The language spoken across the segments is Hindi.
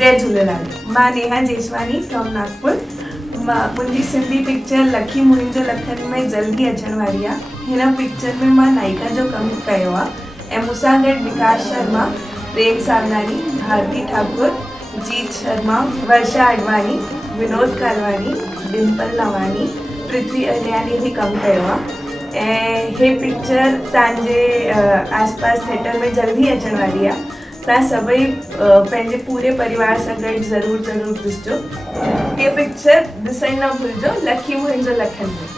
जय झूलेलाल। मां नेहा जेसवानी फ्रॉम नागपुर। मुंहिंजी सिंधी पिक्चर लखी मुंहिंजो लखन में जल्दी अचण वारी आहे। हिन पिक्चर में मां नायिका जो कमु कयो आहे ऐं मूंसां गॾु विकास शर्मा, प्रेम सावलानी, भारती ठाकुर, जीत शर्मा, वर्षा अडवानी, विनोद कालवानी, डिम्पल नवानी, पृथ्वी अलियानी भी कमु कयो आहे ऐं हे पिक्चर तव्हांजे आसपास थिएटर में जल्दी अचण वारी आहे। तव्हां सभई पंहिंजे पूरे परिवार सां गॾु ज़रूरु ॾिसजो। ये पिक्चर ॾिसण न भुलिजो, लखी मुंहिंजो लखन में।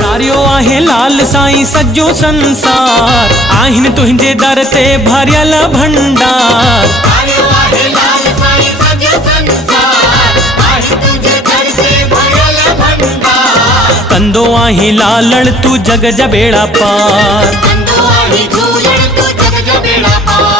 तारियो आहे लाल साईं सॼो संसार, आहिनि तुंहिंजे दर ते भरियल भंडार। तारियो आहे लाल साईं सॼो संसार, आहिनि तुंहिंजे दर ते भरियल भंडार। कंदो आहे लालण तू जग जा बेड़ा पार, कंदो आहे झूलण तू जग जा बेड़ा पार।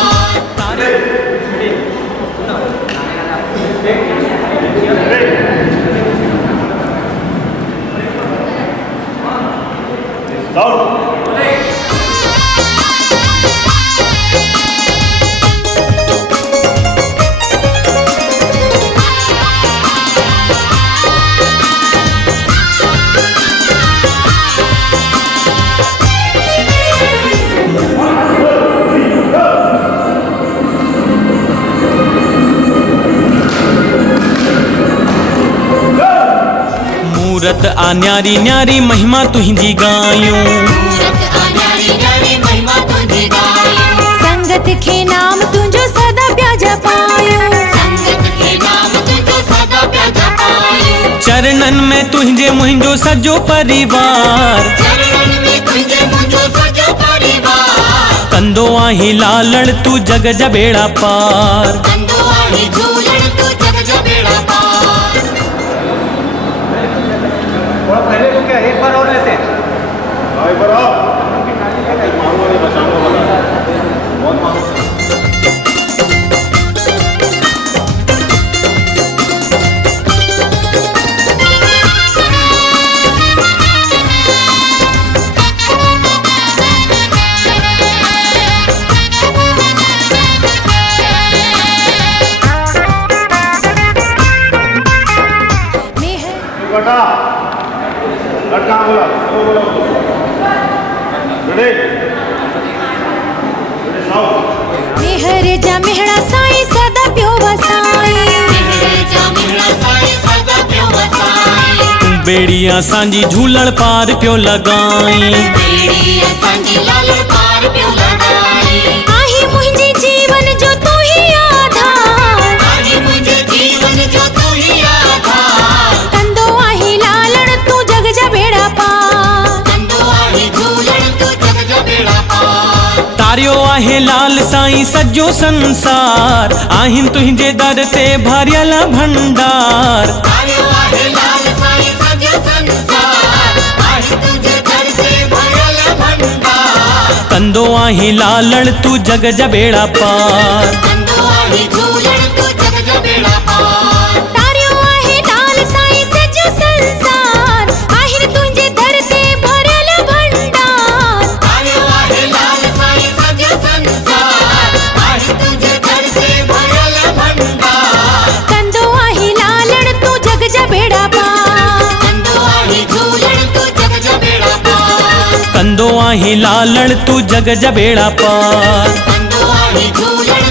मूरत आ न्यारी न्यारी महिमा तुंहिंजी गायूं, मूरत आ न्यारी न्यारी महिमा तुंहिंजी गायूं। संगत खे नाम तुंहिंजो सदा पिया जपायूं, संगत खे नाम तुंहिंजो सदा पिया जपायूं। चरणन में तुंहिंजे मुंहिंजो सॼो परिवार, चरणन में तुंहिंजे मुंहिंजो सॼो परिवार। कंदो आहे लालण तू जग जा बेड़ा पार। कंदो आहे झूलण तू जग जा बेड़ा पार। थोड़ा पहले को क्या एक बार और लेते हैं? एक बार और मांगो नहीं बचाओ वाला बहुत मांगो। बेटा लड़का बोला वो बोला रेडी मेहर जा मेहड़ा साईं सदा पियो वसाई, मेहर जा मेहड़ा साईं सदा पियो वसाई। बेड़ी असांजी झूलण पार पियो लॻाई, बेड़ी असांजी लालण पार पियो लॻाई। आही मुंहिंजे जीवन जो तू ही आधार, आहे मुंहिंजे जीवन जो तू ही आधार। कंदो आहे लालण तू जग जा बेड़ा पार। कंदो आहे झूलण तू जग जा बेड़ा पार। तारियो आहे लाल साईं सॼो संसार, आहिनि तुंहिंजे दर ते भरियल भंडार। तारियो आहे लाल साईं सॼो संसार, आहे तुंहिंजे दर ते भरियल भंडार। कंदो आहे लालण तू जग जा बेड़ा पार। कंदो आहे झूलण तू जग जा बेड़ा पार। तारियो आहे लाल साईं सॼो संसार, आहिनि तुंहिंजे दर ते भरियल भंडार। तारियो आहे लाल साईं सॼो संसार, आहे तुंहिंजे दर ते भरियल भंडार। कंदो आहे लालण तू जग जा बेड़ा पार। कंदो आहे झूलण तू जग जा बेड़ा पार। कंदो आहे लालण तू जग जा बेड़ा पार। कंदो आहे झूलण